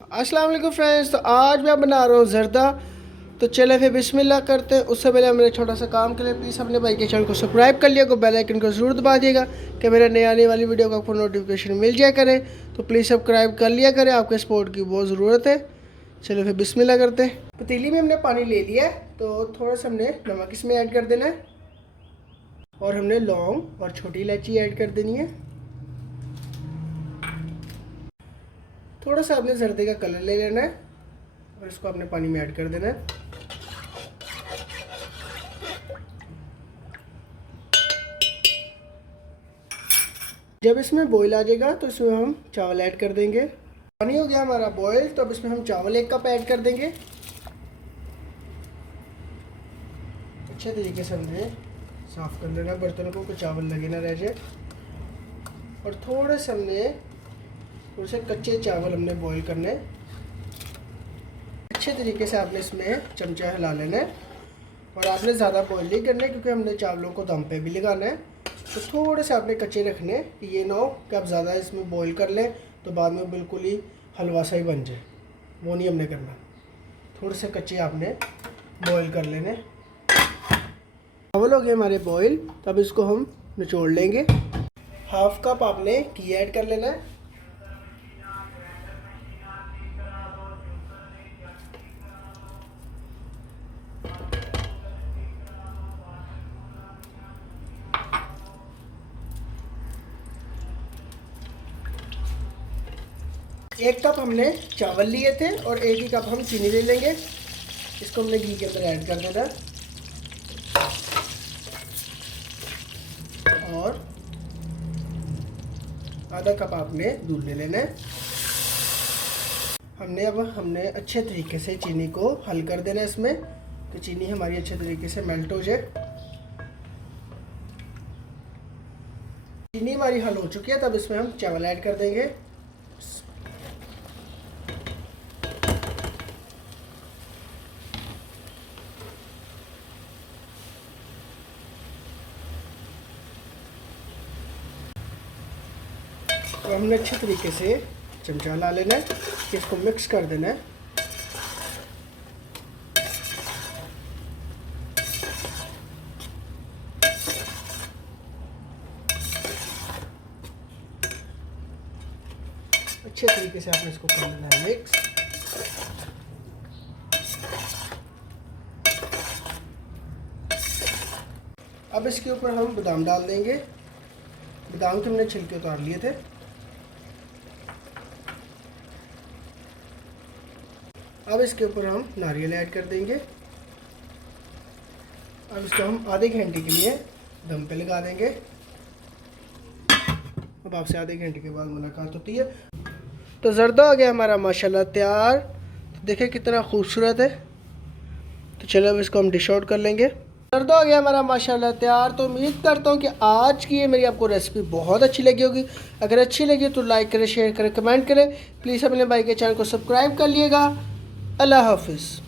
अस्सलाम वालेकुम फ्रेंड्स। तो आज मैं बना रहा हूँ ज़र्दा। तो चले फिर बिस्मिल्लाह करते हैं। उससे पहले हमने छोटा सा काम के लिए प्लीज़ अपने भाई के चैनल को सब्सक्राइब कर लिया को बेल आइकन को ज़रूर दबा दिएगा कि मेरे नए आने वाली वीडियो का आपको नोटिफिकेशन मिल जाया करे। तो प्लीज़ सब्सक्राइब कर लिया करें, आपके सपोर्ट की बहुत ज़रूरत है। चलो फिर बिस्मिल्लाह करते हैं। पतीली में हमने पानी ले लिया है, तो थोड़ा सा हमने नमक इसमें ऐड कर देना है और हमने लौंग और छोटी इलायची ऐड कर देनी है। थोड़ा सा आपने जर्दे का कलर ले लेना है और इसको अपने पानी में ऐड कर देना है। जब इसमें बॉईल आ जाएगा तो इसमें हम चावल ऐड कर देंगे। पानी हो गया हमारा बॉईल, तो अब इसमें हम चावल 1 कप ऐड कर देंगे। अच्छे तरीके से हमने साफ़ कर लेना बर्तन को, चावल लगे ना रह जाए। और थोड़े से हमने थोड़े से कच्चे चावल हमने बॉईल करने। अच्छे तरीके से आपने इसमें चमचा हिला लेना है और आपने ज़्यादा बॉईल नहीं करना क्योंकि हमने चावलों को दम पे भी लगाना है। तो थोड़े से आपने कच्चे रखने कि ये ना हो कि आप ज़्यादा इसमें बॉईल कर लें तो बाद में बिल्कुल ही हलवा सा ही बन जाए, वो नहीं हमने करना। थोड़े से कच्चे आपने बॉईल कर लेने। चावल हो गए हमारे बॉईल, तब इसको हम निचोड़ लेंगे। 1/2 कप आपने घी ऐड कर लेना है। एक कप हमने चावल लिए थे और 1 ही कप हम चीनी ले लेंगे। इसको हमने घी के अंदर ऐड कर देना और आधा कप आपने दूध ले लेना है। हमने अच्छे तरीके से चीनी को हल कर देना है इसमें, तो चीनी हमारी अच्छे तरीके से मेल्ट हो जाए। चीनी हमारी हल हो चुकी है, तब इसमें हम चावल ऐड कर देंगे। तो हमने अच्छे तरीके से चमचा ला लेना है, इसको मिक्स कर देना है। अच्छे तरीके से आपने इसको कर लेना है मिक्स। अब इसके ऊपर हम बादाम डाल देंगे। बादाम के हमने छिलके उतार लिए थे। अब इसके ऊपर हम नारियल ऐड कर देंगे। अब इसको हम आधे घंटे के लिए दम पे लगा देंगे। अब आपसे आधे घंटे के बाद मुलाकात होती है। तो ज़र्दा हो गया हमारा माशाल्लाह तैयार। तो देखिए कितना खूबसूरत है। तो चलो अब इसको हम डिश आउट कर लेंगे। ज़र्दा हो गया हमारा माशाल्लाह तैयार। तो उम्मीद करता हूँ कि आज की ये मेरी आपको रेसिपी बहुत अच्छी लगी होगी। अगर अच्छी लगी तो लाइक करें, शेयर करें, कमेंट करें। प्लीज़ अपने भाई के चैनल को सब्सक्राइब कर लिएगा। अल्लाह हाफिज़।